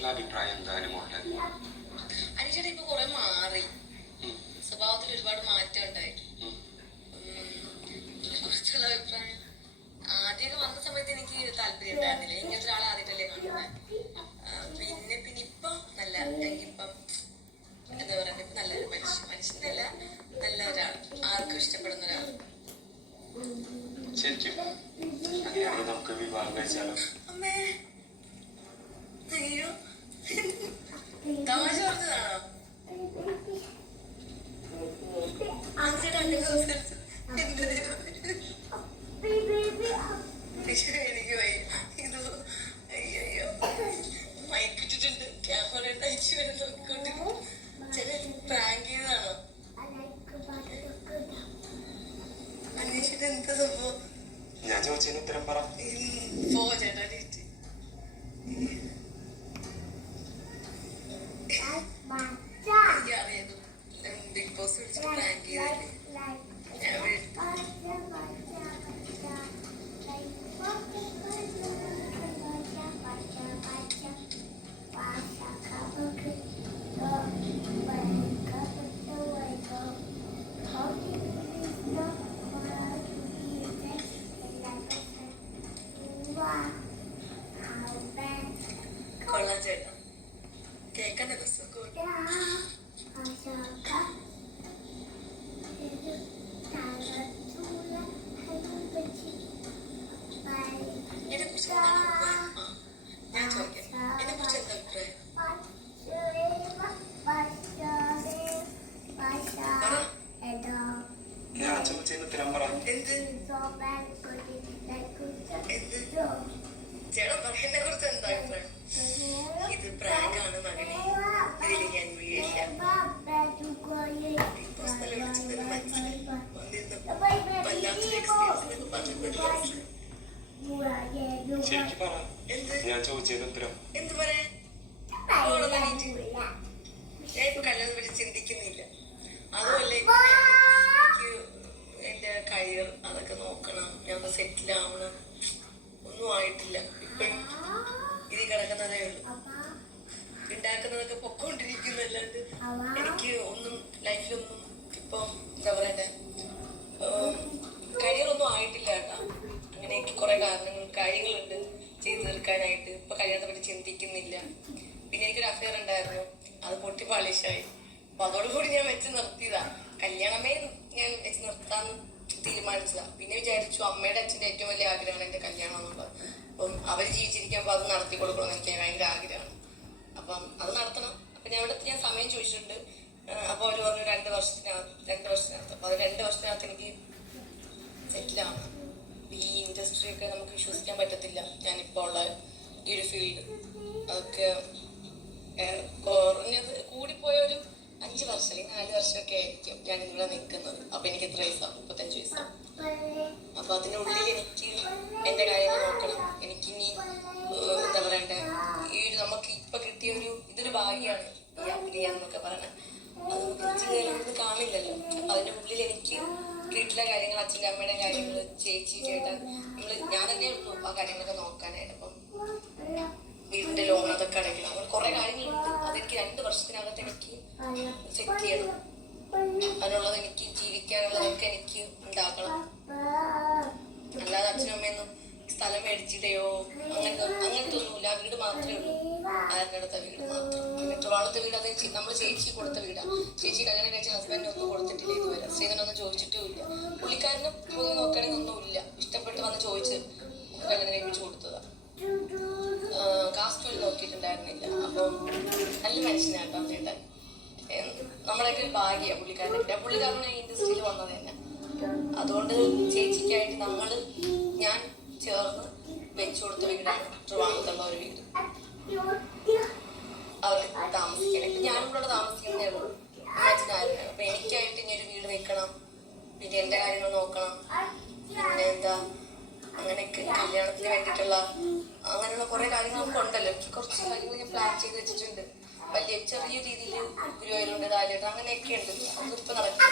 ചില അഭിപ്രായം എന്തായാലും ഉണ്ട് അനിച്ചേട്ടാ ഇപ്പൊ കുറെ മാറി. സ്വഭാവത്തിൽ ഒരുപാട് മാറ്റം ഉണ്ടായി. കുറിച്ചുള്ള അഭിപ്രായം. ആദ്യമൊക്കെ വന്ന സമയത്ത് എനിക്ക് താല്പര്യം ഉണ്ടായിരുന്നില്ല. ഇങ്ങനത്തെ ഒരാളെ ആദ്യമായിട്ടല്ലേ കാണുന്നത് പിന്നെ പിന്നെ ഇപ്പം നല്ല എനിക്കിപ്പം എന്താ പറയുക ഇപ്പൊ നല്ലൊരു മനുഷ്യൻ മനുഷ്യനല്ല നല്ല ഒരാൾ. ആർക്കും ഇഷ്ടപ്പെടുന്ന ഒരാൾ. ശരിക്കും. അങ്ങനെയാണെങ്കിൽ നമുക്ക് വിവാഹം കഴിച്ചാലോ? in for generality. Yeah, yeah, big boss will prank you. ചേട്ടത്തിന് അമ്മ എന്ത്? ചേട്ടൻ പറയുന്ന കുറിച്ച് എന്താ അഭിപ്രായം? ഇത് പ്രാങ്കാണ് മകനെ. ഇതിൽ ഞാൻ വീഴില്ല. ഞാൻ ചോദിച്ചത് ഉത്തരം. എന്ത് പറയാ കല്യാണം ചിന്തിക്കുന്നില്ല. സെറ്റിൽ ആവണം ഒന്നും ആയിട്ടില്ല. ഇപ്പഴും ഇതിൽ കിടക്കുന്നതേ ഉള്ളൂ. ഉണ്ടാക്കുന്നതൊക്കെ പൊക്കോണ്ടിരിക്കുന്നല്ലാണ്ട് എനിക്ക് ഒന്നും ലൈഫിലൊന്നും ഇപ്പൊ എന്താ പറയണ്ടേ കരിയർ ഒന്നും ആയിട്ടില്ല കേട്ടാ. അങ്ങനെ എനിക്ക് കുറെ കാരണങ്ങൾ കാര്യങ്ങളുണ്ട് ചെയ്തു തീർക്കാനായിട്ട്. ഇപ്പൊ കല്യാണത്തെ പറ്റി ചിന്തിക്കുന്നില്ല. പിന്നെ എനിക്കൊരു അഫയർ ഉണ്ടായിരുന്നു. അത് പൊട്ടി പാളിഷായി. അപ്പൊ അതോടുകൂടി ഞാൻ വെച്ച് നിർത്തിയതാ. കല്യാണമേ ഞാൻ വെച്ച് നിർത്താന്ന് തീരുമാനിച്ചതാ പിന്നെ വിചാരിച്ചു അമ്മയുടെ അച്ഛന്റെ ഏറ്റവും വലിയ ആഗ്രഹമാണ് എന്റെ കല്യാണം എന്നുള്ളത്. അപ്പം അവർ ജീവിച്ചിരിക്കുമ്പോൾ അത് നടത്തി കൊടുക്കണമെന്ന് എനിക്ക് ഭയങ്കര ആഗ്രഹമാണ്. അപ്പം അത് നടത്തണം. അപ്പൊ ഞാൻ ഇവിടെ ഞാൻ സമയം ചോദിച്ചിട്ടുണ്ട്. അപ്പോൾ അവർ പറഞ്ഞു രണ്ട് വർഷത്തിനകത്ത് രണ്ട് വർഷത്തിനകത്ത്. അപ്പൊ അത് രണ്ട് വർഷത്തിനകത്ത് എനിക്ക് സെറ്റിൽ ആവണം. ഈ ഇൻഡസ്ട്രി ഒക്കെ നമുക്ക് വിശ്വസിക്കാൻ പറ്റത്തില്ല. ഞാനിപ്പോൾ ഉള്ള ഈ ഒരു ഫീൽഡ് അതൊക്കെ അപ്പൊ അതിന്റെ ഉള്ളിൽ എനിക്ക് വീട്ടിലെ കാര്യങ്ങൾ അച്ഛന്റെ അമ്മയുടെ കാര്യങ്ങൾ ചേച്ചി ചേട്ടൻ നമ്മൾ ഞാൻ തന്നെ ഉള്ളൂ ആ കാര്യങ്ങളൊക്കെ നോക്കാനായിട്ട്. അപ്പം വീടിന്റെ ലോൺ അതൊക്കെ അടയ്ക്കണം. അങ്ങനെ കുറെ കാര്യങ്ങളുണ്ട്. അതെനിക്ക് രണ്ട് വർഷത്തിനകത്ത് എനിക്ക് സെറ്റ് ചെയ്യണം. അതിനുള്ളത് എനിക്ക് ജീവിക്കാനുള്ളതൊക്കെ എനിക്ക് ഉണ്ടാക്കണം. അല്ലാതെ അച്ഛനും അമ്മയൊന്നും സ്ഥലം മേടിച്ചിട്ടെയോ അങ്ങനെ അങ്ങനത്തെ ഒന്നുമില്ല വീട് മാത്രമേ ഉള്ളൂ. ആരുടെ വീട് മാത്രം? ട്രിവാളത്തെ വീട് അത് നമ്മൾ ചേച്ചി കൊടുത്ത വീടാണ് ചേച്ചി കല്യാണം കഴിച്ച ഹസ്ബൻഡ് ഒന്നും കൊടുത്തിട്ടില്ല ഇതുവരെ. ശ്രീധനൊന്നും ചോദിച്ചിട്ടും ഇല്ല. പുള്ളിക്കാരനും പോയി നോക്കുകയാണെങ്കിൽ ഒന്നുമില്ല ഇഷ്ടപ്പെട്ട് വന്ന് ചോദിച്ച് കല്യാണം കഴിപ്പിച്ചു കൊടുത്തതാ. കാസ്റ്റ് വഴി നോക്കിയിട്ടുണ്ടായിരുന്നില്ല. അപ്പം നല്ല മനുഷ്യനാട്ടോ ചേട്ടൻ. നമ്മളൊക്കെ ഒരു ഭാഗ്യ പുള്ളിക്കാരന്റെ പുള്ളിക്കാരൻ ഈ ഇൻഡസ്ട്രിയിൽ വന്നത് തന്നെ. അതുകൊണ്ട് ചേച്ചിക്കായിട്ട് നമ്മൾ ഞാൻ ചേർന്ന് വെച്ചു കൊടുത്ത വീടാണ് ട്രിവാണത്തുള്ള ഒരു വീട്. അങ്ങനെയൊക്കെ കല്യാണത്തിന് വേണ്ടിയിട്ടുള്ള അങ്ങനെയുള്ള കുറെ കാര്യങ്ങൾ ഉണ്ടല്ലോ എനിക്ക് കുറച്ച് കാര്യങ്ങൾ ഞാൻ പ്ലാൻ ചെയ്ത് വെച്ചിട്ടുണ്ട് വലിയ ചെറിയ രീതിയിൽ ഗുരുവായൂരുണ്ട് ദാലിയുണ്ട് അങ്ങനെയൊക്കെ ഉണ്ട് അതിപ്പോ നടക്കും